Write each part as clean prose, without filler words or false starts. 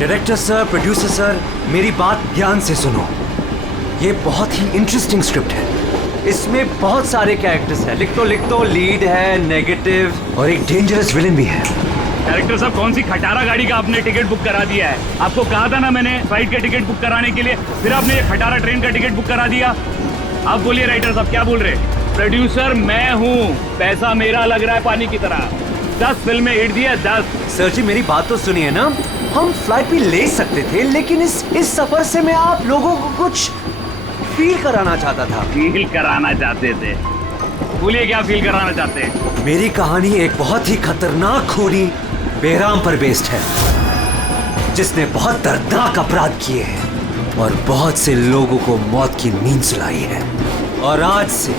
Director sir, producer sir, मेरी बात ध्यान से सुनो। ये बहुत ही इंटरेस्टिंग स्क्रिप्ट है। इसमें बहुत सारे कैरेक्टर्स हैं। लिख तो लीड है, नेगेटिव और एक डेंजरस विलेन भी है। डायरेक्टर साहब, कौन सी खटारा गाड़ी का आपने टिकट बुक करा दिया है? आपको कहा था ना मैंने फ्लाइट का टिकट बुक कराने के लिए, फिर आपने ये खटारा ट्रेन का टिकट बुक करा दिया। आप बोलिए राइटर साहब, क्या बोल रहे हैं? प्रोड्यूसर मैं हूँ, पैसा मेरा लग रहा है पानी की तरह। 10 फिल्में हिट दी है, 10। सर जी मेरी बात तो सुनिए ना, हम फ्लाइट भी ले सकते थे, लेकिन इस सफर से मैं आप लोगों को कुछ फील कराना चाहता था। फील कराना चाहते थे? बोलिए क्या फील कराना चाहते हैं? मेरी कहानी एक बहुत ही खतरनाक खूनी बेराम पर बेस्ड है, जिसने बहुत दर्दनाक अपराध किए हैं और बहुत से लोगों को मौत की नींद सुलाई है। और आज से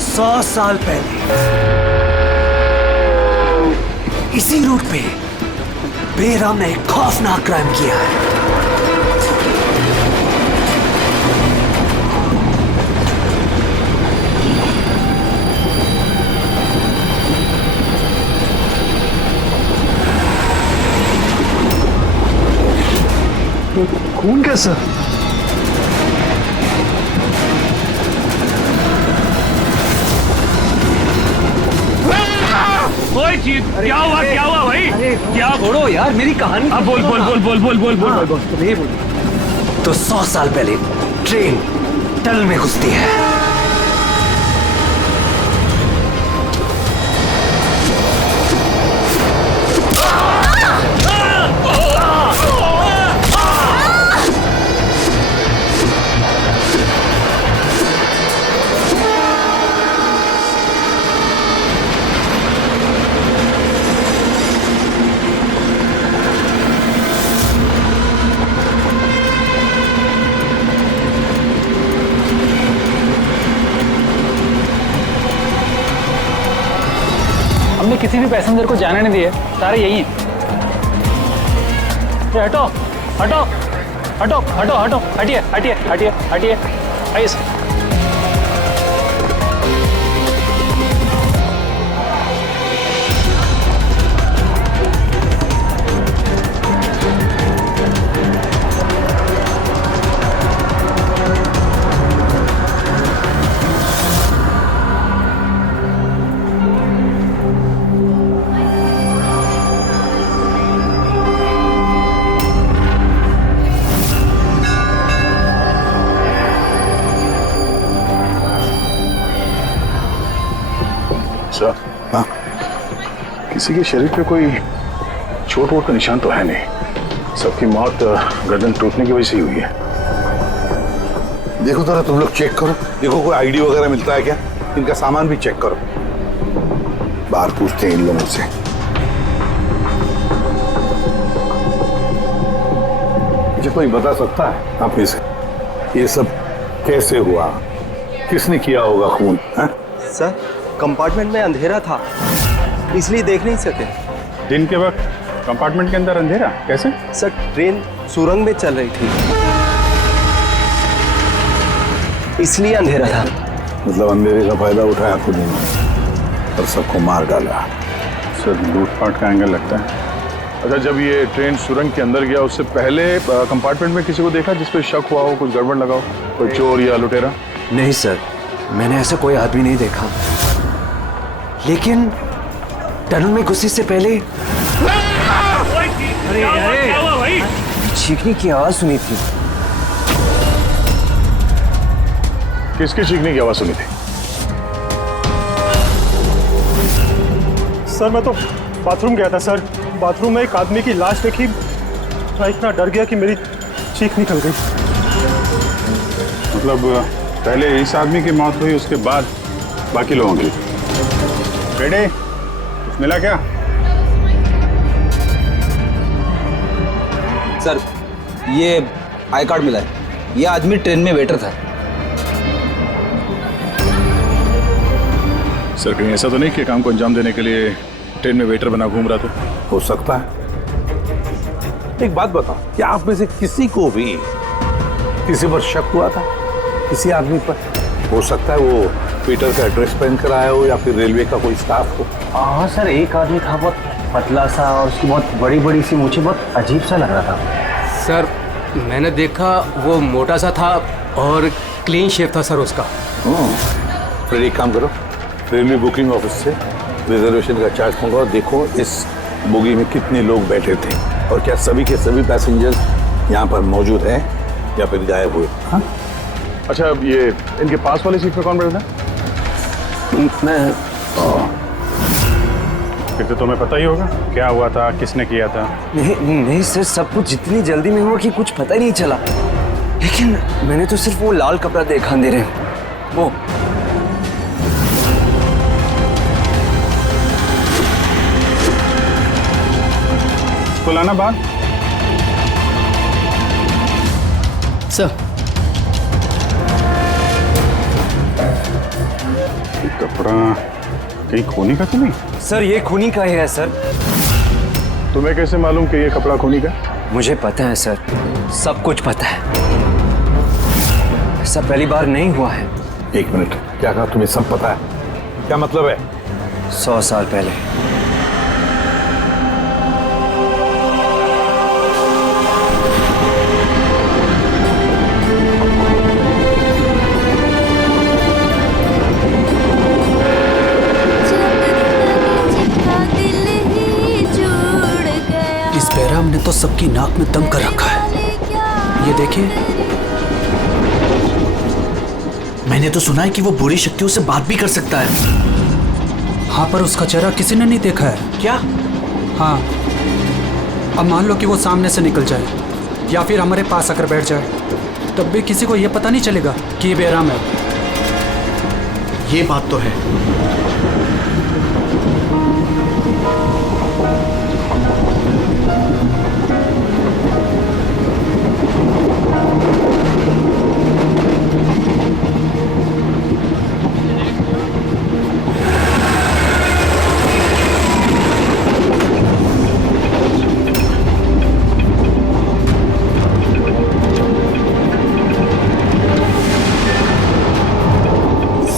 100 साल पहले इसी रूट पे बेराम ने एक खौफनाक क्राइम किया है। खून कैसा? ओए चीज, क्या हुआ भाई? क्या? छोड़ो यार मेरी कहानी। अब बोल। नहीं बोल। तो 100 साल पहले ट्रेन टनल में घुसती है। हमने किसी भी पैसेंजर को जाने नहीं दिए, सारे यही हैं। हटो हटो हटो हटो हटो, हटिए हटिए हटिए हटिए, आइए। हाँ, किसी के शरीर पे कोई चोट वोट का निशान तो है नहीं। सबकी मौत गर्दन टूटने की वजह से ही हुई है। देखो जरा तुम लोग चेक करो, देखो कोई आईडी वगैरह मिलता है क्या। इनका सामान भी चेक करो। बाहर पूछते हैं इन लोगों से। मुझे कोई बता सकता है आप में से ये सब कैसे हुआ, किसने किया होगा खून? सर, कंपार्टमेंट में अंधेरा था, इसलिए देख नहीं सके। दिन के वक्त कंपार्टमेंट के अंदर अंधेरा कैसे? सर, ट्रेन सुरंग में चल रही थी, इसलिए अंधेरा था। मतलब अंधेरे का फायदा उठाया खुद ने और सबको मार डाला। सर, लूटपाट का एंगल लगता है। अच्छा, जब ये ट्रेन सुरंग के अंदर गया उससे पहले कंपार्टमेंट में किसी को देखा जिस पे शक हुआ हो, कुछ गड़बड़ लगा हो, कोई चोर या लुटेरा? नहीं सर, मैंने ऐसा कोई आदमी नहीं देखा, लेकिन टनल में घुसने से पहले क्या हुआ भाई? चीखने की आवाज सुनी थी। किसके चीखने की आवाज सुनी थी? सर, मैं तो बाथरूम गया था सर। बाथरूम में एक आदमी की लाश देखी, मैं इतना डर गया कि मेरी चीख निकल गई। मतलब पहले इस आदमी की मौत हुई, उसके बाद बाकी लोगों की। बेटे, कुछ मिला क्या? सर, ये आई कार्ड मिला है। ये आदमी ट्रेन में वेटर था। सर, कहीं ऐसा तो नहीं कि काम को अंजाम देने के लिए ट्रेन में वेटर बना घूम रहा था? हो सकता है। एक बात बताओ, क्या आप में से किसी को भी किसी पर शक हुआ था, किसी आदमी पर? हो सकता है वो पीटर का एड्रेस पहन कर आया हो या फिर रेलवे का कोई स्टाफ हो। हाँ सर, एक आदमी था, बहुत पतला सा और उसकी बहुत बड़ी बड़ी सी मूछें, बहुत अजीब सा लग रहा था। सर मैंने देखा वो मोटा सा था और क्लीन शेव था सर उसका। फिर एक काम करो, रेलवे बुकिंग ऑफिस से रिजर्वेशन का चार्ज मंगाओ, देखो इस बोगी में कितने लोग बैठे थे और क्या सभी के सभी पैसेंजर्स यहाँ पर मौजूद हैं या फिर गायब हुए। हाँ? अच्छा, ये इनके पास वाली सीट पे कौन बैठा था? मैं फिर तो तुम्हें पता ही होगा क्या हुआ था, किसने किया था। नहीं सर, सब कुछ इतनी जल्दी में हुआ कि कुछ पता ही नहीं चला। लेकिन मैंने तो सिर्फ वो लाल कपड़ा देखा अंधेरे में, वो। इसको लाना बाहर। सर कपड़ा कहीं खूनी का तो नहीं? सर ये खूनी का ही है सर। तुम्हें कैसे मालूम कि ये कपड़ा खूनी का? मुझे पता है सर, सब कुछ पता है। ऐसा पहली बार नहीं हुआ है। एक मिनट, क्या कहा? तुम्हें सब पता है? क्या मतलब है? 100 साल पहले इस बैराम ने तो सबकी नाक में दम कर रखा है। ये देखिए, मैंने तो सुना है कि वो बुरी शक्तियों से बात भी कर सकता है। हाँ पर उसका चेहरा किसी ने नहीं देखा है। क्या? हाँ, अब मान लो कि वो सामने से निकल जाए या फिर हमारे पास आकर बैठ जाए, तब भी किसी को ये पता नहीं चलेगा कि ये बैराम है। ये बात तो है।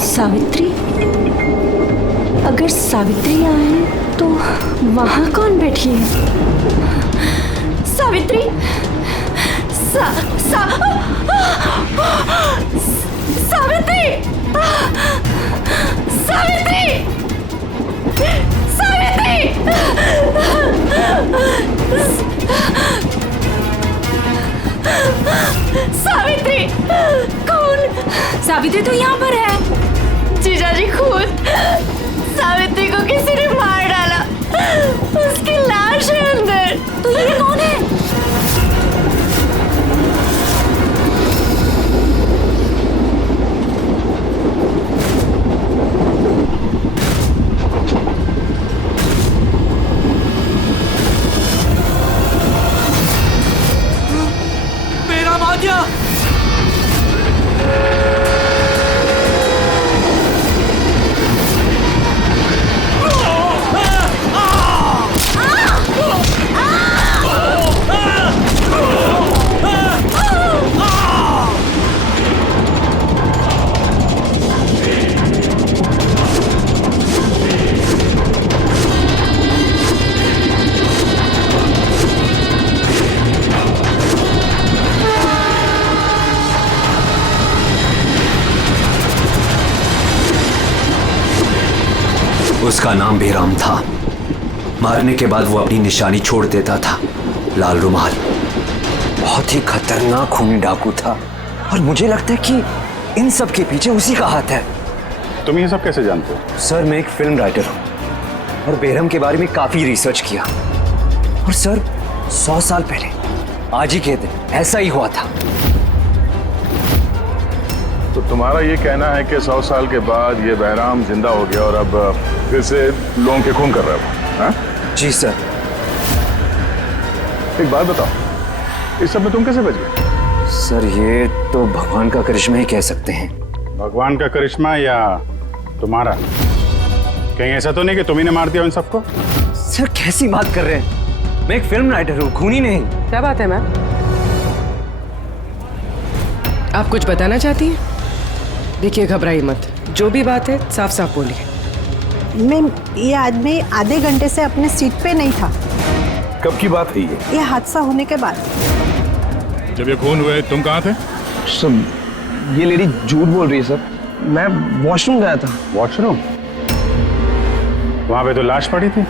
सावित्री? अगर सावित्री आए तो वहां कौन बैठी है? सावित्री! सावित्री! सावित्री! सावित्री! सावित्री! कौन? सावित्री तो यहाँ पर है। जीजाजी, खून! सावित्री को किसी ने मार डाला, उसकी लाश है अंदर। तो ये कौन है? बैराम आ गया। उसका नाम बेराम था। मारने के बाद वो अपनी निशानी छोड़ देता था, लाल रुमाल। बहुत ही खतरनाक खूनी डाकू था और मुझे लगता है कि इन सब के पीछे उसी का हाथ है। तुम ये सब कैसे जानते हो? सर मैं एक फिल्म राइटर हूँ और बेरहम के बारे में काफी रिसर्च किया। और सर 100 साल पहले आज ही के दिन ऐसा ही हुआ था। तो तुम्हारा ये कहना है कि 100 साल के बाद ये बहराम जिंदा हो गया और अब फिर से लोगों के खून कर रहा है? हाँ? जी सर। एक बात बताओ, इस सब में तुम कैसे बच गए? सर ये तो भगवान का करिश्मा ही कह सकते हैं। भगवान का करिश्मा या तुम्हारा? कहीं ऐसा तो नहीं कि तुम ही ने मार दिया उन सबको? सर कैसी बात कर रहे हैं? मैं एक फिल्म राइटर हूँ, खूनी नहीं। क्या बात है मैम? आप कुछ बताना चाहती हैं? देखिए घबराइए मत, जो भी बात है साफ साफ बोलिए। मैम, ये आदमी आधे घंटे से अपने सीट पे नहीं था। कब की बात है ये हादसा होने के बाद। जब ये खून हुए तुम कहाँ थे? सर ये लेडी झूठ बोल रही है सर। मैं वॉशरूम गया था। वॉशरूम? वहां पे तो लाश पड़ी थी,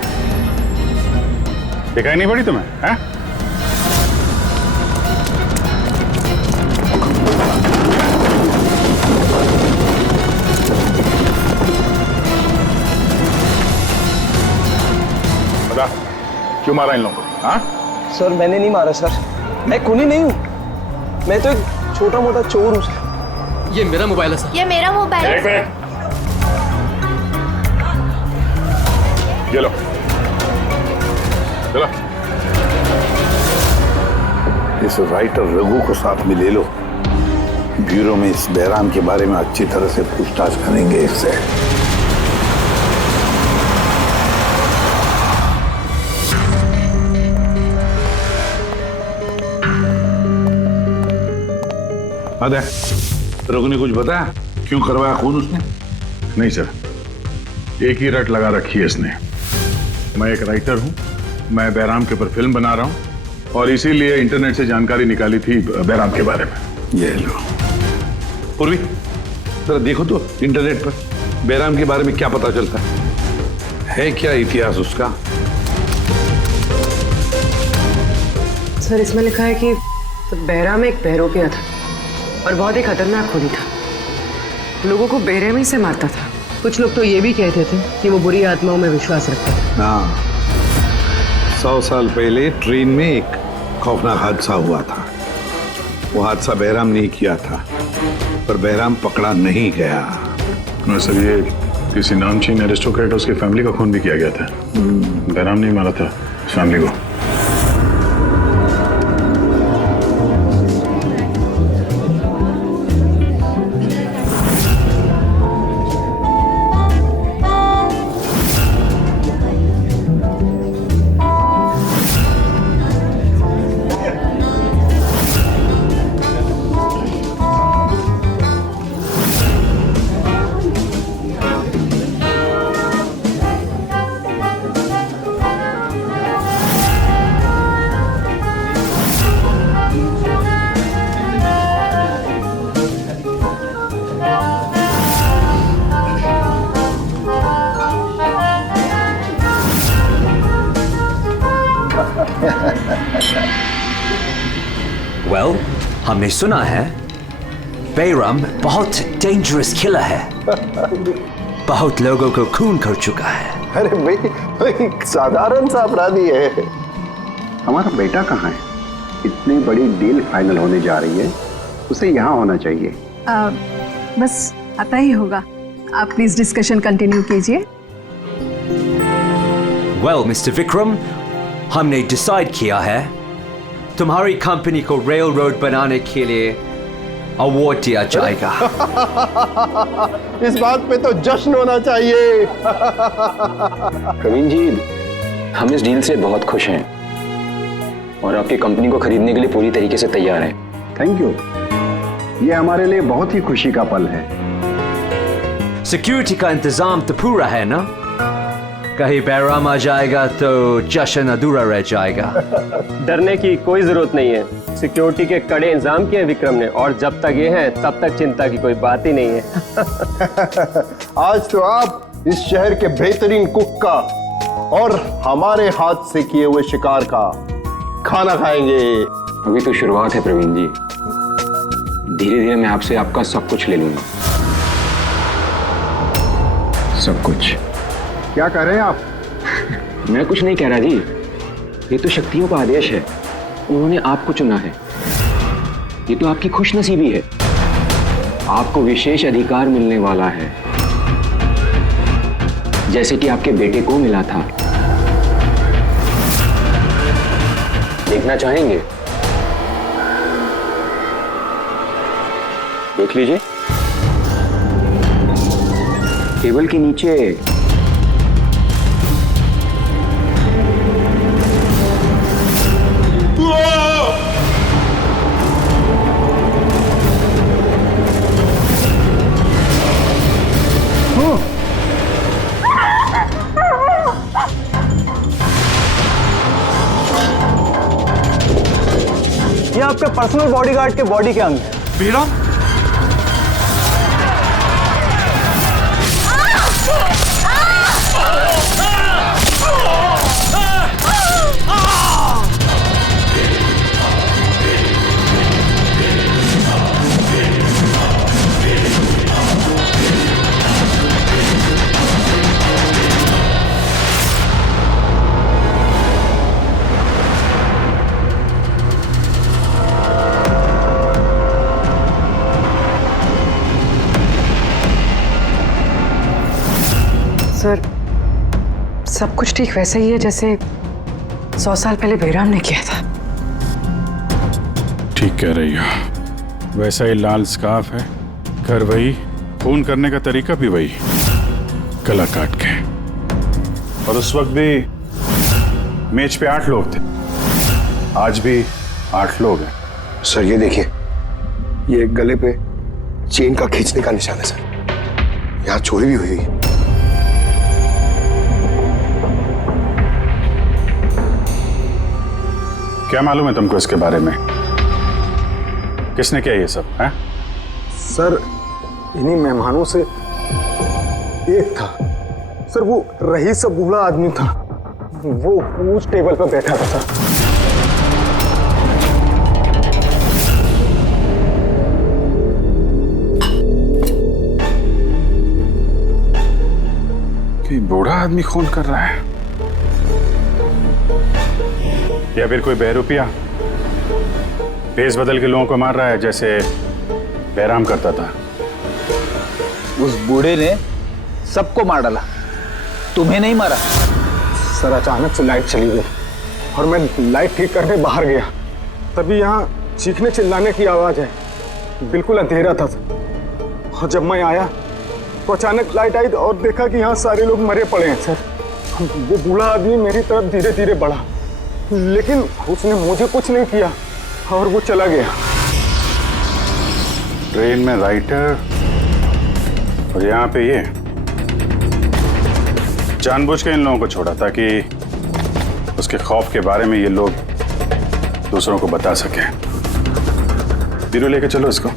दिखाई नहीं पड़ी तुम्हें? हैं? बता, क्यों मारा इन लोगों को? हाँ? सर मैंने नहीं मारा सर, मैं खूनी नहीं हूँ, मैं तो एक छोटा मोटा चोर हूँ सर। ये मेरा मोबाइल है सर। ये मेरा मोबाइल है। एक मिनट, ये लो, चलो। इस राइटर रघु को साथ में ले लो, ब्यूरो में इस बहराम के बारे में अच्छी तरह से पूछताछ करेंगे इससे। अरे रघु ने कुछ बताया क्यों करवाया खून उसने? नहीं सर, एक ही रट लगा रखी है इसने। मैं एक राइटर हूं, मैं बहराम के ऊपर फिल्म बना रहा हूं और इसीलिए इंटरनेट से जानकारी निकाली थी बहराम के बारे में। ये लो पूर्वी, जरा देखो तो इंटरनेट पर बहराम के बारे में क्या पता चलता है क्या इतिहास उसका? सर इसमें लिखा है कि बहराम एक बहरोपिया था और बहुत ही खतरनाक खूनी था, लोगों को बेरहमी से मारता था। कुछ लोग तो ये भी कहते थे कि वो बुरी आत्माओं में विश्वास रखता था। हाँ, 100 साल पहले ट्रेन में एक खौफनाक हादसा हुआ था। वो हादसा बहराम ने किया था, पर बहराम पकड़ा नहीं गया। सर ये किसी नामचीन एरिस्टोक्रेट उसकी फैमिली का खून भी किया गया था। बहराम नहीं मारा था फैमिली को। वेल, हमने सुना है बेराम बहुत डेंजरस किलर है, बहुत लोगों को खून कर चुका है। अरे भाई साधारण सा अपराधी है। हमारा बेटा कहाँ है? इतनी बड़ी डील फाइनल होने जा रही है, उसे यहाँ होना चाहिए। बस आता ही होगा। आप प्लीज डिस्कशन कंटिन्यू कीजिए। वेल मिस्टर विक्रम, हमने डिसाइड किया है तुम्हारी कंपनी को रेल रोड बनाने के लिए अवार्ड दिया जाएगा। इस बात पे तो जश्न होना चाहिए। प्रवीण जी, हम इस डील से बहुत खुश हैं और आपकी कंपनी को खरीदने के लिए पूरी तरीके से तैयार हैं। थैंक यू, ये हमारे लिए बहुत ही खुशी का पल है। सिक्योरिटी का इंतजाम तो पूरा है ना? कहीं बहराम आ जाएगा तो जश्न अधूरा रह जाएगा। डरने की कोई जरूरत नहीं है, सिक्योरिटी के कड़े इंतजाम किए विक्रम ने, और जब तक ये हैं तब तक चिंता की कोई बात ही नहीं है। आज तो आप इस शहर के बेहतरीन कुक का और हमारे हाथ से किए हुए शिकार का खाना खाएंगे। अभी तो शुरुआत है प्रवीण जी, धीरे धीरे मैं आपसे आपका सब कुछ ले लूंगा। सब कुछ। क्या कह रहे हैं आप? मैं कुछ नहीं कह रहा जी, ये तो शक्तियों का आदेश है, उन्होंने आपको चुना है। ये तो आपकी खुशनसीबी है, आपको विशेष अधिकार मिलने वाला है, जैसे कि आपके बेटे को मिला था। देखना चाहेंगे? देख लीजिए, टेबल के नीचे ये आपके पर्सनल बॉडीगार्ड के बॉडी के अंग है। बेराम? सर, सब कुछ ठीक वैसे ही है जैसे 100 साल पहले बेराम ने किया था। ठीक कह रही हो। वैसा ही लाल स्कार्फ है, घर वही, खून करने का तरीका भी वही, गला काट के। और उस वक्त भी मेज पे 8 लोग थे, आज भी 8 लोग हैं। सर ये देखिए, ये गले पे चेन का खींचने का निशान है सर। यहाँ चोरी भी हुई है। क्या मालूम है तुमको इसके बारे में? किसने किया ये सब है? सर इन्हीं मेहमानों से एक था सर, वो रईस सा बूढ़ा आदमी था, वो उस टेबल पर बैठा था सर। कि बूढ़ा आदमी खून कर रहा है या फिर कोई बहरूपिया भेस बदल के लोगों को मार रहा है जैसे बैराम करता था। उस बूढ़े ने सबको मार डाला, तुम्हें नहीं मारा। सर अचानक से लाइट चली गई और मैं लाइट ठीक करने बाहर गया, तभी यहाँ चीखने चिल्लाने की आवाज है। बिल्कुल अंधेरा था और जब मैं आया तो अचानक लाइट आई और देखा कि यहाँ सारे लोग मरे पड़े हैं सर। वो बूढ़ा आदमी मेरी तरफ धीरे धीरे बढ़ा, लेकिन उसने मुझे कुछ नहीं किया और वो चला गया। ट्रेन में राइटर और यहाँ पे ये जानबूझ के इन लोगों को छोड़ा ताकि उसके खौफ के बारे में ये लोग दूसरों को बता सकें। बीरू लेके चलो इसको,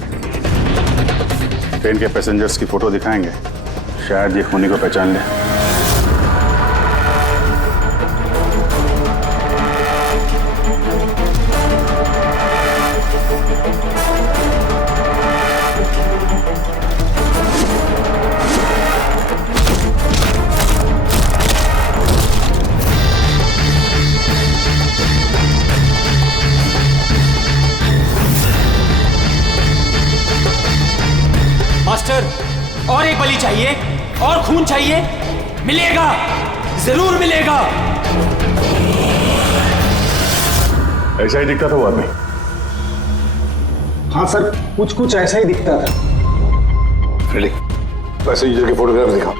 ट्रेन के पैसेंजर्स की फोटो दिखाएंगे, शायद ये खूनी को पहचान ले। मास्टर, और एक बलि चाहिए, और खून चाहिए। मिलेगा, जरूर मिलेगा। ऐसा ही दिखता था वो आदमी। हाँ सर, कुछ कुछ ऐसा ही दिखता था। फ्रेडी, पैसेंजर के फोटोग्राफ दिखाओ।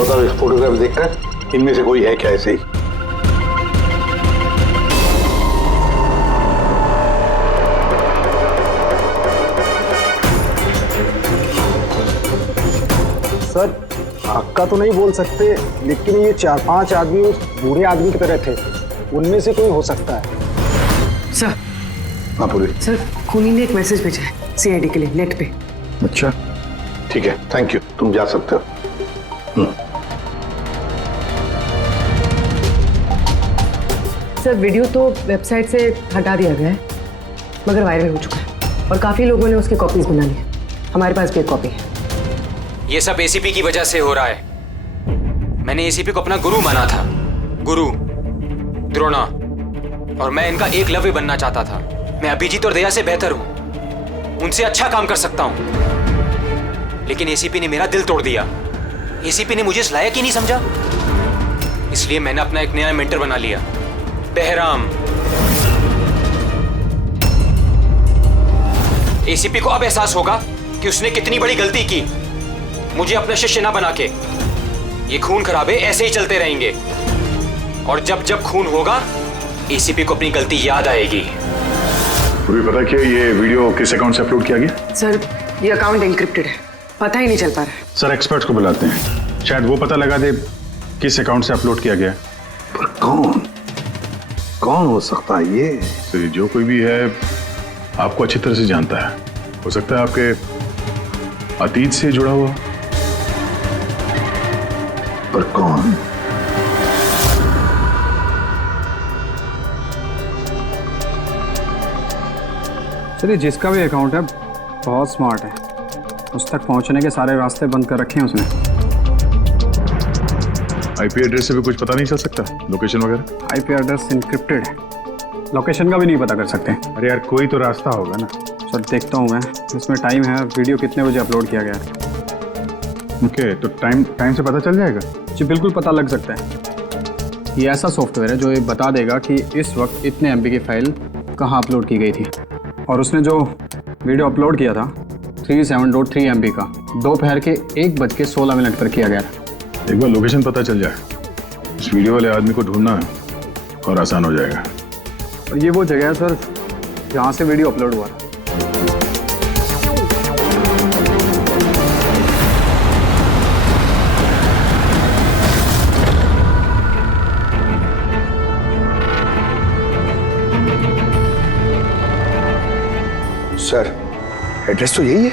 बताओ, इस फोटोग्राफ देखकर इनमें से कोई है क्या ऐसे ही? सर पक्का तो नहीं बोल सकते, लेकिन ये 4-5 आदमी उस बूढ़े आदमी की तरह थे, उनमें से कोई हो सकता है। सर, हाँ पूरी। सर खूनी ने एक मैसेज भेजा है सीआईडी के लिए नेट पे। अच्छा ठीक है, थैंक यू, तुम जा सकते हो। सर वीडियो तो वेबसाइट से हटा दिया गया है, मगर वायरल हो चुका है और काफी लोगों ने उसकी कॉपीज बना ली है। हमारे पास भी एक कॉपी है। ये सब एसीपी की वजह से हो रहा है। मैंने एसीपी को अपना गुरु माना था, गुरु द्रोणा, और मैं इनका एकलव्य बनना चाहता था। मैं अभिजीत और दया से बेहतर हूं, उनसे अच्छा काम कर सकता हूं, लेकिन एसीपी ने मेरा दिल तोड़ दिया। एसीपी ने मुझे इस लायक ही नहीं समझा, इसलिए मैंने अपना एक नया मेंटर बना लिया, बहराम। एसीपी को अब एहसास होगा कि उसने कितनी बड़ी गलती की, मुझे अपना शिष्य ना बना के। ये खून खराबे ऐसे ही चलते रहेंगे, और जब जब खून होगा एसीपी को अपनी गलती याद आएगी। पूरी पता क्या ये वीडियो किस अकाउंट से अपलोड किया गया? सर ये अकाउंट एन्क्रिप्टेड है, पता ही नहीं चल पा रहा है। सर एक्सपर्ट्स को बुलाते हैं, शायद वो पता लगा दे किस अकाउंट से अपलोड किया गया। पर कौन कौन हो सकता है ये? तो ये जो कोई भी है आपको अच्छी तरह से जानता है। हो सकता है आपके अतीत से जुड़ा हुआ। पर कौन? चलिए, जिसका भी अकाउंट है बहुत स्मार्ट है। उस तक पहुंचने के सारे रास्ते बंद कर रखे हैं उसने। आईपी एड्रेस से भी कुछ पता नहीं चल सकता, लोकेशन वगैरह? आईपी एड्रेस इनक्रिप्टेड है, लोकेशन का भी नहीं पता कर सकते। अरे यार, कोई तो रास्ता होगा ना। सर देखता हूँ मैं, इसमें टाइम है, वीडियो कितने बजे अपलोड किया गया है। ओके, तो टाइम से पता चल जाएगा? जी बिल्कुल पता लग सकता है। ये ऐसा सॉफ्टवेयर है जो ये बता देगा कि इस वक्त इतने MB की फाइल कहाँ अपलोड की गई थी। और उसने जो वीडियो अपलोड किया था 37.3 MB का, दोपहर के 1:16 पर किया गया था। एक बार लोकेशन पता चल जाए, इस वीडियो वाले आदमी को ढूंढना और आसान हो जाएगा। और ये वो जगह है सर जहाँ से वीडियो अपलोड हुआ था। सर, एड्रेस तो यही है,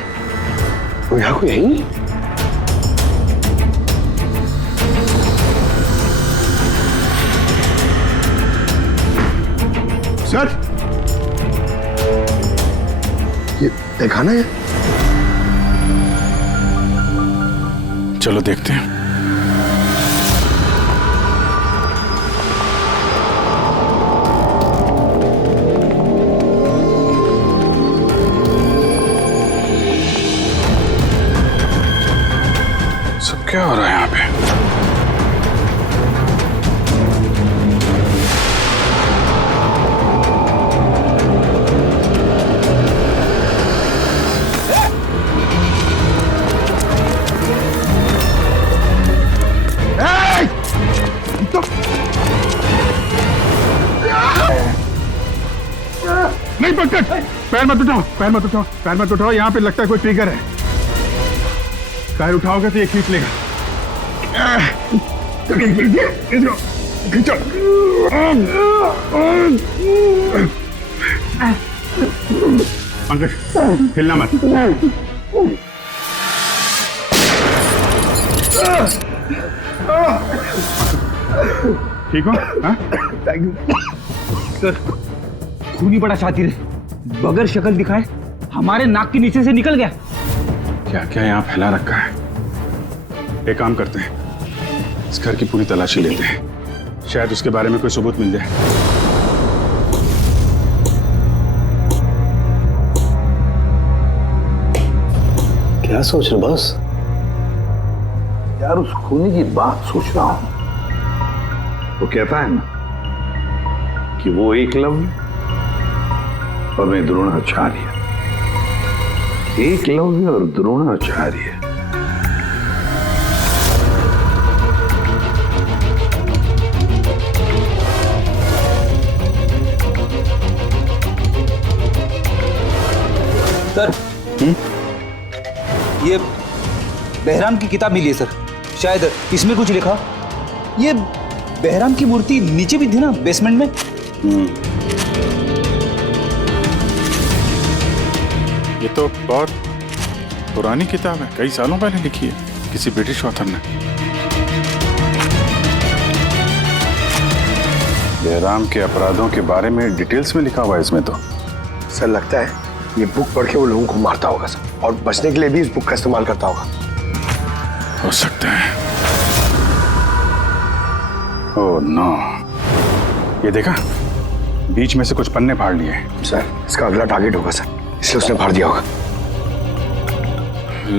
वो यहाँ को यही। सर, ये देखा ना? चलो देखते हैं। सब क्या हो रहा है यहाँ पे? नहीं पकड़, पैर मत उठाओ, पैर मत उठाओ, पैर मत उठाओ। यहाँ पे लगता है कोई ट्रिगर है। पैर उठाओगे तो ये खींच लेगा। खींचो। पंकज, हिलना मत। ठीक हो? Thank you sir. खून ही बड़ा शातिर है, बगैर शक्ल दिखाए हमारे नाक के नीचे से निकल गया। क्या क्या यहाँ फैला रखा है। एक काम करते हैं, इस घर की पूरी तलाशी लेते हैं, शायद उसके बारे में कोई सबूत मिल जाए। क्या सोच रहे बस? यार, उस खूनी की बात सोच रहा हूं। वो कहता है ना कि वो एकलव्य और मैं द्रोणाचार्य। एकलव्य और द्रोणाचार्य। सर, ये बहराम की किताब मिली है सर, शायद इसमें कुछ लिखा। ये बहराम की मूर्ति नीचे भी थी ना, बेसमेंट में। ये तो बहुत पुरानी किताब है, कई सालों पहले लिखी है किसी ब्रिटिश ऑथर ने। बहराम के अपराधों के बारे में डिटेल्स में लिखा हुआ है इसमें तो। सर, लगता है ये बुक पढ़ के वो लोगों को मारता होगा सर, और बचने के लिए भी इस बुक का इस्तेमाल करता होगा। हो सकता है। ओह नो, ये देखा, बीच में से कुछ पन्ने फाड़ लिए। सर, इसका अगला टारगेट होगा सर, इसलिए उसने फाड़ दिया होगा।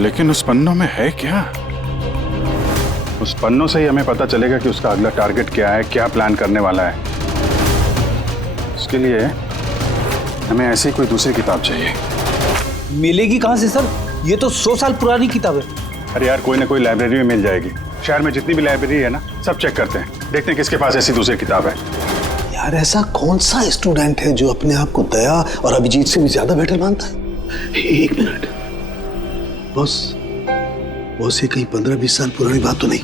लेकिन उस पन्नों में है क्या? उस पन्नों से ही हमें पता चलेगा कि उसका अगला टारगेट क्या है, क्या प्लान करने वाला है। उसके लिए हमें ऐसी कोई दूसरी किताब चाहिए। मिलेगी कहां से सर? ये तो 100 साल पुरानी किताब है। अरे यार, कोई ना कोई लाइब्रेरी में मिल जाएगी। शहर में जितनी भी लाइब्रेरी है ना, सब चेक करते हैं, देखते हैं किसके पास ऐसी दूसरी किताब है। यार, ऐसा कौन सा स्टूडेंट है जो अपने आप को दया और अभिजीत से भी ज्यादा बेटर मानता है? एक मिनट बॉस, ये कहीं 15-20 साल पुरानी बात तो नहीं?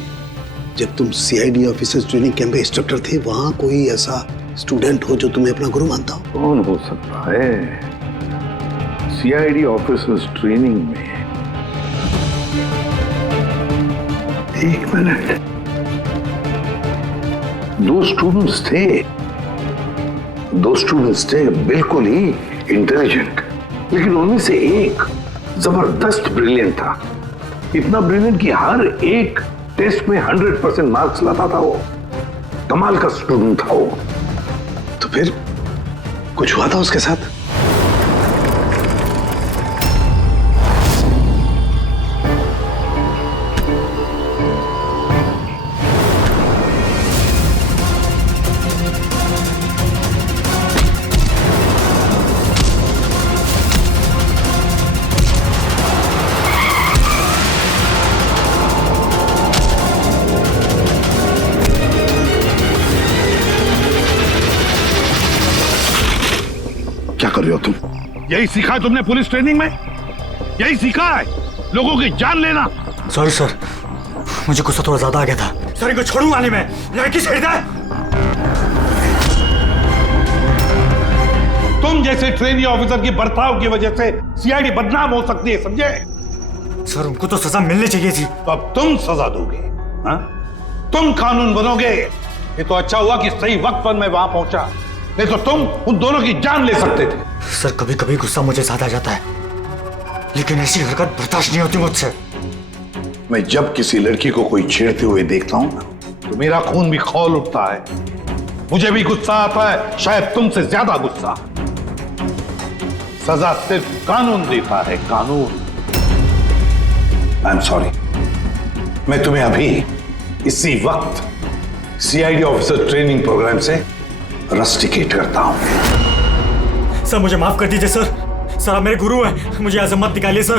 जब तुम CID ऑफिसर्स ट्रेनिंग कैंप में इंस्ट्रक्टर थे, वहां कोई ऐसा स्टूडेंट हो जो तुम्हें अपना गुरु मानता हो? कौन हो सकता है? सीआईडी ऑफिसर्स ट्रेनिंग में। एक मिनट, 2 स्टूडेंट्स थे बिल्कुल ही इंटेलिजेंट, लेकिन उनमें से एक जबरदस्त ब्रिलियंट था। इतना ब्रिलियंट कि हर एक टेस्ट में 100% मार्क्स लाता था वो। कमाल का स्टूडेंट था वो। तो फिर कुछ हुआ था उसके साथ? क्या कर रहे हो तुम? यही सीखा है तुमने पुलिस ट्रेनिंग में? यही सीखा है लोगों की जान लेना? सॉरी सर, मुझे गुस्सा थोड़ा ज्यादा आ गया था। सर इनको छोड़ूंगा नहीं मैं, लड़की छेड़ दे। तुम जैसे ट्रेनी ऑफिसर की बर्ताव की वजह से सीआईडी बदनाम हो सकती है, समझे? सर उनको तो सजा मिलनी चाहिए थी। तो अब तुम सजा दोगे? हाँ? तुम कानून बनोगे? ये तो अच्छा हुआ कि सही वक्त पर मैं वहां पहुंचा, नहीं तो तुम उन दोनों की जान ले सकते थे। सर कभी कभी गुस्सा मुझे ज्यादा आ जाता है, लेकिन ऐसी हरकत बर्दाश्त नहीं होती मुझसे। मैं जब किसी लड़की को कोई छेड़ते हुए देखता हूं ना, तो मेरा खून भी खौल उठता है। मुझे भी गुस्सा आता है, शायद तुमसे ज्यादा गुस्सा। सजा सिर्फ कानून देता है, कानून। आई एम सॉरी, मैं तुम्हें अभी इसी वक्त सीआईडी ऑफिसर ट्रेनिंग प्रोग्राम से रस्टिकेट करता हूं। सर मुझे माफ कर दीजिए सर। सर आप मेरे गुरु हैं, मुझे ऐसा मत निकालिए सर।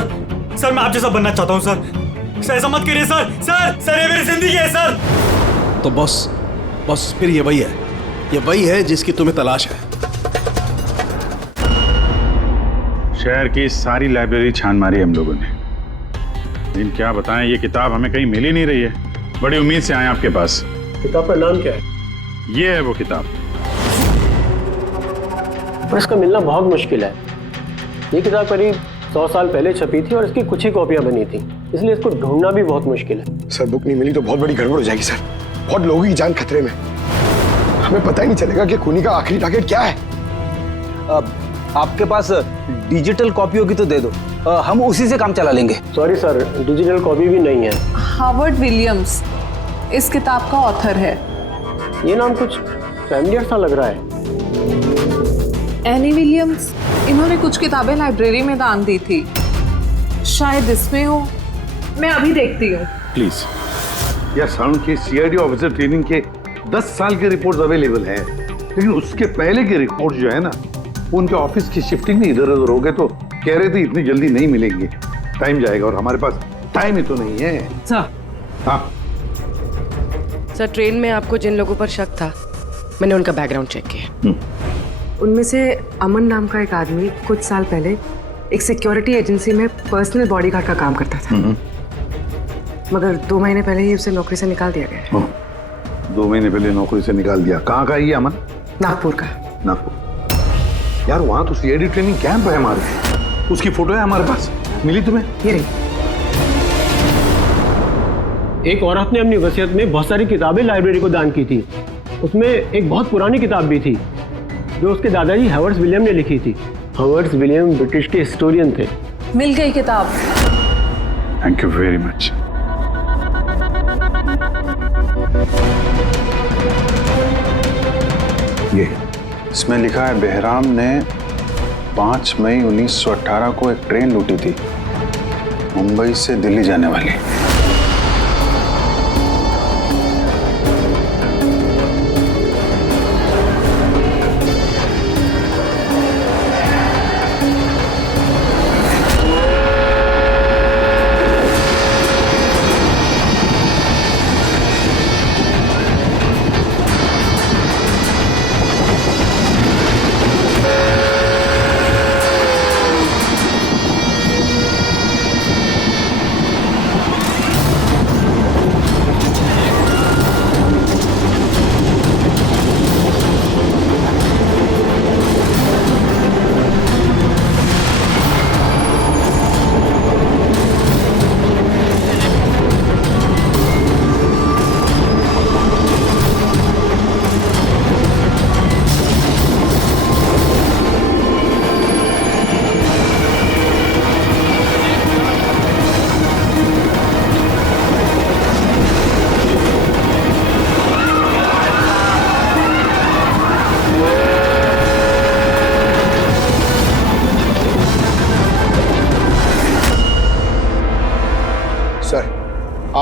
सर मैं आप जैसा बनना चाहता हूं सर। ऐसा मत करिए सर। सर ये मेरी जिंदगी है सर। तो बॉस फिर ये वही है जिसकी तुम्हें तलाश है। शहर की सारी लाइब्रेरी छान मारी हम लोगों ने, लेकिन क्या बताएं, ये किताब हमें कहीं मिल ही नहीं रही है। बड़ी उम्मीद से आए आपके पास। किताब का नाम क्या है? ये है वो किताब। पर इसका मिलना बहुत मुश्किल है। ये किताब करीब 100 साल पहले छपी थी और इसकी कुछ ही कॉपियां बनी थी, इसलिए इसको ढूंढना भी बहुत मुश्किल है। सर बुक नहीं मिली तो बहुत बड़ी गड़बड़ हो जाएगी सर। बहुत लोगों की जान खतरे में। हमें पता ही नहीं चलेगा कि खूनी का आखिरी टारगेट क्या है। आपके पास डिजिटल कॉपी होगी तो दे दो, हम उसी से काम चला लेंगे। सॉरी सर, डिजिटल कॉपी भी नहीं है। हार्वर्ड विलियम्स इस किताब का ऑथर है। ये नाम कुछ फैमिलियर सा लग रहा है। एनी विलियम्स, इन्होंने कुछ किताबें लाइब्रेरी में दान दी थी, शायद इसमें हो। मैं अभी देखती हूँ। प्लीज। यार साउंड के सीआईडी ऑफिसर ट्रेनिंग के 10 साल के रिपोर्ट्स अवेलेबल हैं, लेकिन उसके पहले के रिपोर्ट जो है ना, उनके ऑफिस की शिफ्टिंग में इधर उधर हो गए, तो कह रहे थे इतनी जल्दी नहीं मिलेंगे, टाइम जाएगा, और हमारे पास टाइम ही तो नहीं है। सर। हाँ सर, ट्रेन में आपको जिन लोगों पर शक था, मैंने उनका बैकग्राउंड चेक किया। उनमें से अमन नाम का एक आदमी कुछ साल पहले एक सिक्योरिटी एजेंसी में पर्सनल बॉडीगार्ड का काम करता था, मगर 2 महीने पहले ही उसे नौकरी से निकाल दिया गया। 2 महीने पहले नौकरी से निकाल दिया। कहाँ का है ये अमन? नागपुर का। नागपुर। यार वहां तो सीआईडी ट्रेनिंग कैंप है हमारे, उसकी फोटो है हमारे पास, मिली तुम्हें? ये रही। एक औरत ने अपनी वसीयत में बहुत सारी किताबें लाइब्रेरी को दान की थी। उसमें एक बहुत पुरानी किताब भी थी जो उसके दादाजी हावर्ड विलियम ने लिखी थी। हावर्ड विलियम ब्रिटिश के हिस्टोरियन थे। मिल गई किताब। Thank you very much. ये इसमें लिखा है, बेहराम ने 5 मई 1918 को एक ट्रेन लूटी थी, मुंबई से दिल्ली जाने वाली।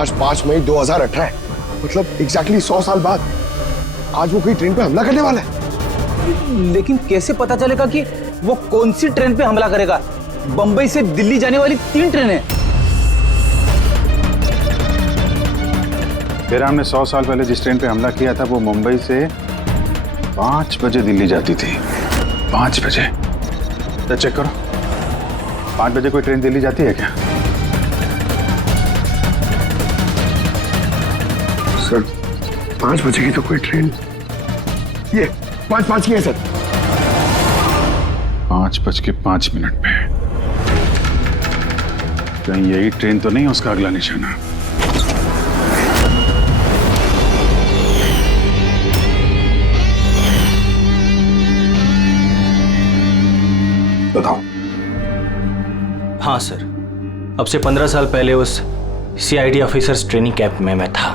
आज 5 मई 2018 मतलब एग्जैक्टली 100 साल बाद आज वो कोई ट्रेन पे हमला करने वाला है। लेकिन कैसे पता चलेगा कि वो कौन सी ट्रेन पे हमला करेगा? बंबई से दिल्ली जाने वाली 3 ट्रेनें। बेराम ने 100 साल पहले जिस ट्रेन पे हमला किया था वो मुंबई से 5 बजे दिल्ली जाती थी। 5 बजे। तो चेक करो 5 बजे कोई ट्रेन दिल्ली जाती है क्या? सर 5 बजे की तो कोई ट्रेन, ये 5:05 की है सर। 5:05 पे कहीं यही ट्रेन तो नहीं उसका अगला निशाना? बताओ। हाँ सर, अब से 15 साल पहले उस सीआईडी ऑफिसर्स ट्रेनिंग कैंप में मैं था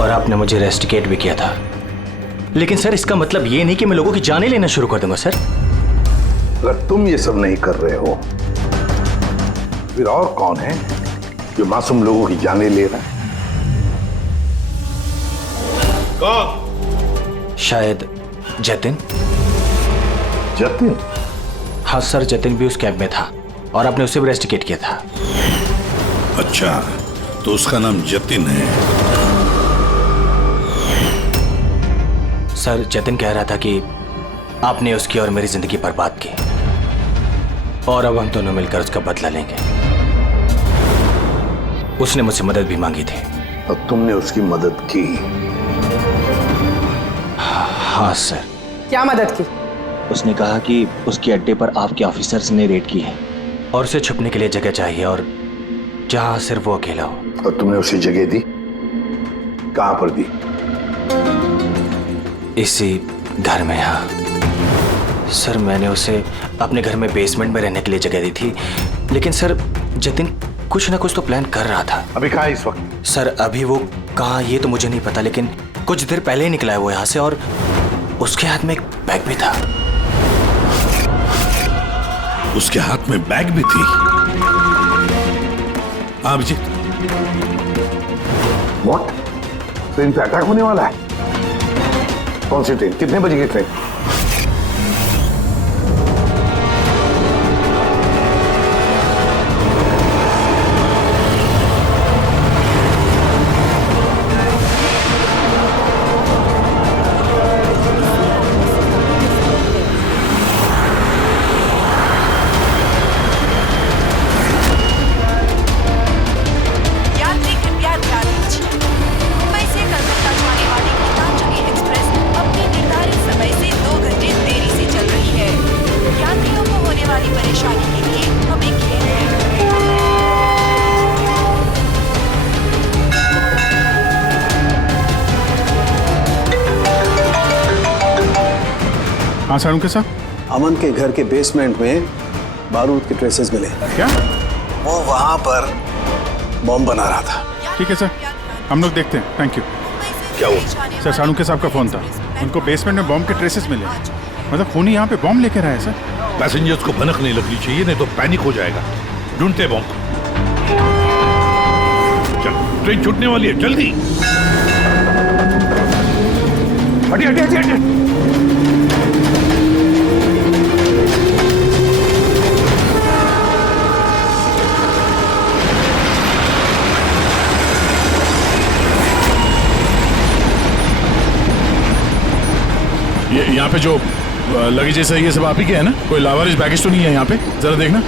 और आपने मुझे रेस्टिकेट भी किया था। लेकिन सर इसका मतलब ये नहीं कि मैं लोगों की जानें लेना शुरू कर दूंगा सर। अगर तुम ये सब नहीं कर रहे हो फिर और कौन है जो मासूम लोगों की जानें ले रहा है? कौन? शायद जतिन। जतिन? हाँ सर, जतिन भी उस कैंप में था और आपने उसे भी रेस्टिकेट किया था। अच्छा, तो उसका नाम जतिन है? सर जतिन कह रहा था कि आपने उसकी और मेरी जिंदगी बर्बाद की और अब हम दोनों मिलकर उसका बदला लेंगे। उसने मुझसे मदद भी मांगी थी। और तुमने उसकी मदद की? हाँ सर। क्या मदद की? उसने कहा कि उसके अड्डे पर आपके ऑफिसर्स ने रेड की है और उसे छुपने के लिए जगह चाहिए और जहां सिर्फ वो अकेला हो। और तुमने उसे जगह दी? कहां पर दी? इसी घर में। हाँ सर, मैंने उसे अपने घर में बेसमेंट में रहने के लिए जगह दी थी, लेकिन सर जतिन कुछ ना कुछ तो प्लान कर रहा था। अभी कहाँ है इस वक्त? सर अभी वो कहाँ ये तो मुझे नहीं पता, लेकिन कुछ देर पहले ही निकला है वो यहाँ से और उसके हाथ में एक बैग भी था। उसके हाथ में बैग भी थी? अभिजीत, व्हाट? ट्रेन पे अटैक होने वाला है? कौन सी ट्रेन? कितने बजे की ट्रेन? हाँ सारुण के साथ? अमन के घर के बेसमेंट में बारूद के ट्रेसेस मिले। क्या? वो वहां पर बॉम्ब बना रहा था। ठीक है सर, हम लोग देखते हैं। Thank you. क्या हुआ? सर सारुण के साहब का फोन था, उनको बेसमेंट में बॉम्ब के ट्रेसेस मिले। मतलब खूनी यहाँ पे बॉम्ब लेकर आया सर। पैसेंजर्स को भनक नहीं लगनी चाहिए, नहीं तो पैनिक हो जाएगा। ढूंढते बॉम्ब। चल, ट्रेन छूटने वाली है, जल्दी। हटिए हटिए हटिए हटिए। यहाँ पे जो लगेज है ये सब आप ही के है ना? कोई लावारिस बैगेज तो नहीं है यहाँ पे? जरा देखना।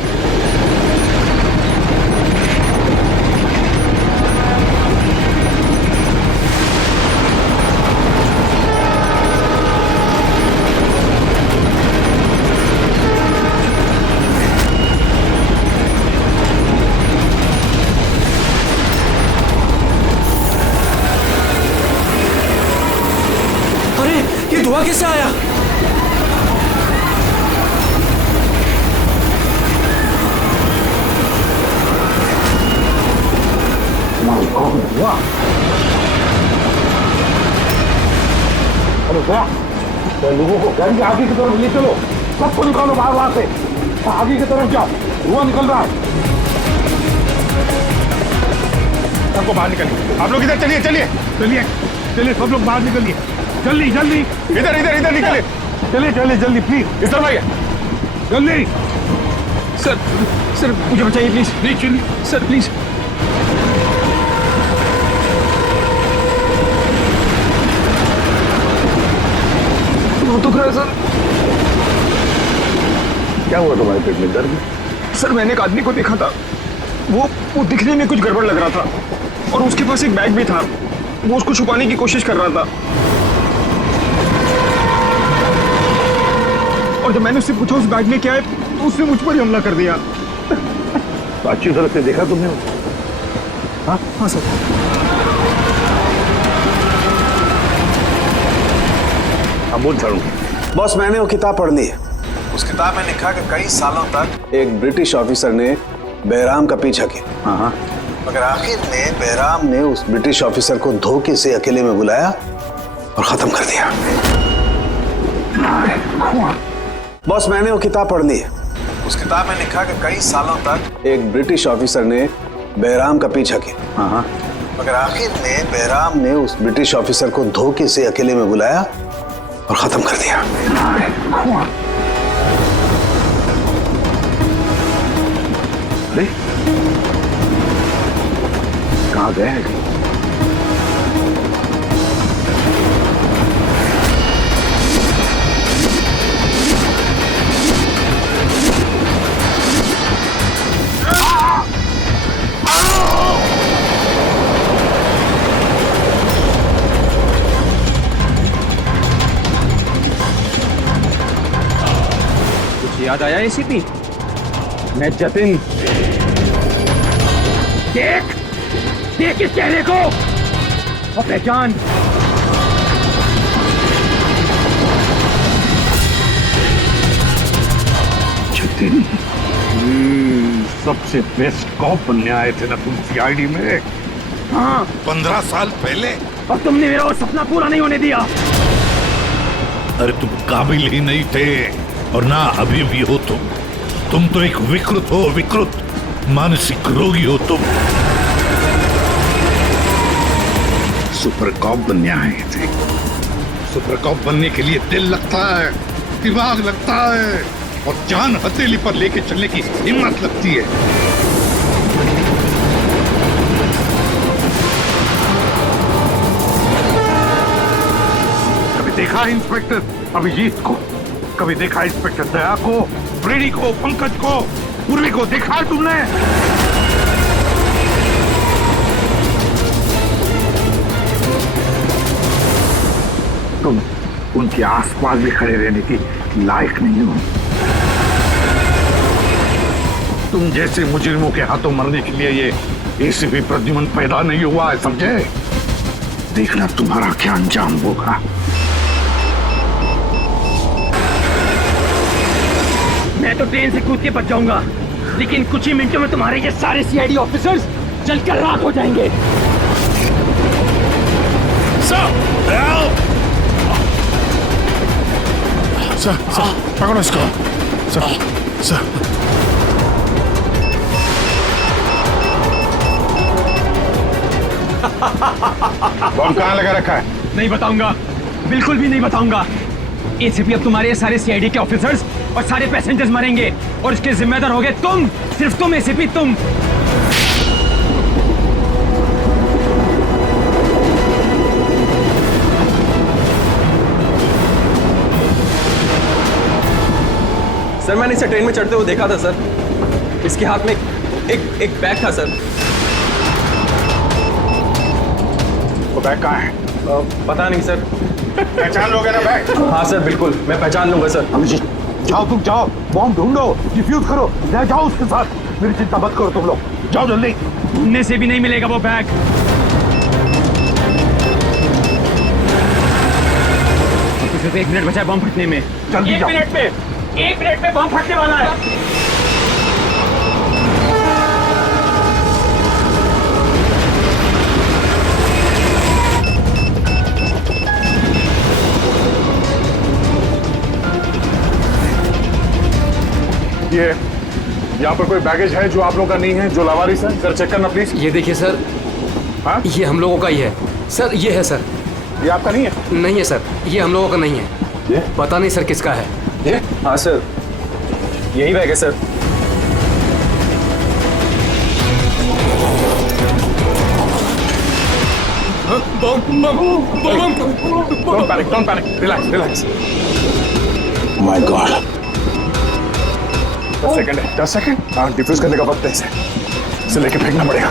अरे ये धुआं कैसे आया? अरे क्या? तो लोगों को घर के आगे की तरफ ले चलो, सबको निकालो बाहर वहां से। आगे की तरफ जाओ, धुआं निकल रहा है। सबको बाहर निकलिए। आप लोग इधर चलिए चलिए चलिए चलिए, सब लोग बाहर निकलिए, जल्दी जल्दी, इधर इधर इधर निकलिए, चलिए चलिए जल्दी प्लीज। इस तरफ आइए जल्दी। सर सर मुझे बचाइए प्लीज। नहीं चलिए सर प्लीज। बहुत दुख रहा है सर। क्या हुआ तुम्हारे पेट में, दर्द? सर मैंने एक आदमी को देखा था, वो दिखने में कुछ गड़बड़ लग रहा था और उसके पास एक बैग भी था, वो उसको छुपाने की कोशिश कर रहा था। और जब मैंने उससे पूछा उस बैग में क्या है, तो उसने मुझ पर ही हमला कर दिया। तो अच्छी तरह से देखा तुमने? हाँ सर। अमूल छाड़ू। बॉस मैंने वो किताब पढ़ ली है। उस किताब में लिखा कि कई सालों तक एक ब्रिटिश ऑफिसर ने बहराम का पीछा किया। हाँ। मगर आखिर में बहराम ने उस ब्रिटिश ऑफिसर को धोखे से अकेले में बुलाया और खत्म कर दिया। बॉस मैंने वो किताब पढ़ ली है। उस किताब में लिखा कि कई सालों तक एक ब्रिटिश ऑफिसर ने बहराम का पीछा किया। हाँ। मगर आखिर में बहराम ने उस ब्रिटिश ऑफिसर को धोखे से अकेले में बुलाया और खत्म कर दिया। कहाँ गए हैं? कुछ याद आया एसीपी? मैं जतिन। देख देख इस चेहरे को और पहचान। जतिन, सबसे बेस्ट कॉप बनने आए थे ना तुम सीआईडी में? हाँ 15 साल पहले। और तुमने मेरा वो सपना पूरा नहीं होने दिया। अरे तुम काबिल ही नहीं थे और ना अभी भी हो तुम तो एक विकृत हो, विकृत मानसिक रोगी हो तुम। सुपर कॉप बनने आए थे। सुपर कॉप बनने के लिए दिल लगता है, दिमाग लगता है और जान हथेली पर लेके चलने की हिम्मत लगती है। कभी देखा इंस्पेक्टर अभिजीत को, कभी देखा इंस्पेक्टर दया को, ब्रेडी को, पंकज को, पूर्वी को देखा है तुमने? तुम उनके आसपास भी खड़े रहने की लायक नहीं हो। तुम जैसे मुजरिमों के हाथों मरने के लिए ये एसीपी प्रद्युमन पैदा नहीं हुआ है, समझे? देखना तुम्हारा क्या अंजाम होगा। मैं तो ट्रेन से कूद के बच जाऊंगा, लेकिन कुछ ही मिनटों में तुम्हारे ये सारे सीआईडी ऑफिसर्स जलकर राख हो जाएंगे। सर, पकड़ो इसको। सर। बम कहाँ लगा रखा है? नहीं बताऊंगा, बिल्कुल भी नहीं बताऊंगा। एसीपी अब तुम्हारे सारे सीआईडी के ऑफिसर्स और सारे पैसेंजर्स मरेंगे और इसके जिम्मेदार होगे तुम, सिर्फ तुम एसीपी, तुम। सर मैंने इसे ट्रेन में चढ़ते हुए देखा था सर। इसके हाथ में एक बैग था सर। वो बैग कहाँ है? पता नहीं सर। पहचान लोगे ना बैग? हाँ सर बिल्कुल, मैं पहचान लूंगा सर। अभिजीत जाओ, तुम जाओ, बॉम्ब ढूंढो, डिफ्यूज करो, ले जाओ उसके साथ। मेरी चिंता मत करो तुम लोग, जाओ जल्दी। ढूंढने से भी नहीं मिलेगा वो बैग। सिर्फ 1 मिनट बचा है बम फटने में। जल्दी जाओ। 1 मिनट में बम फटने वाला है। ये यहाँ पर कोई बैगेज है जो आप लोगों का नहीं है, जो लावारिस है? सर चेक करना प्लीज। ये देखिए सर, ये हम लोगों का ही है सर। ये है सर। ये आपका नहीं है? नहीं है सर, ये हम लोगों का नहीं है। ये पता नहीं सर किसका है। ये? हाँ सर, यही बैग है sir. Don't panic. Relax. My God. 10 second. हाँ, डिफ्यूज करने का वक्त है इसे लेके फेंकना पड़ेगा।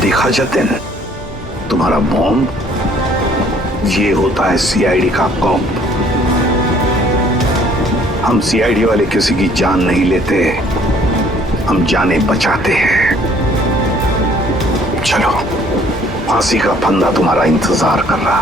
देखा जतिन, तुम्हारा बॉम्ब ये होता है सीआईडी का कॉप। हम सीआईडी वाले किसी की जान नहीं लेते, हम जाने बचाते हैं। चलो, फांसी का फंदा तुम्हारा इंतजार कर रहा।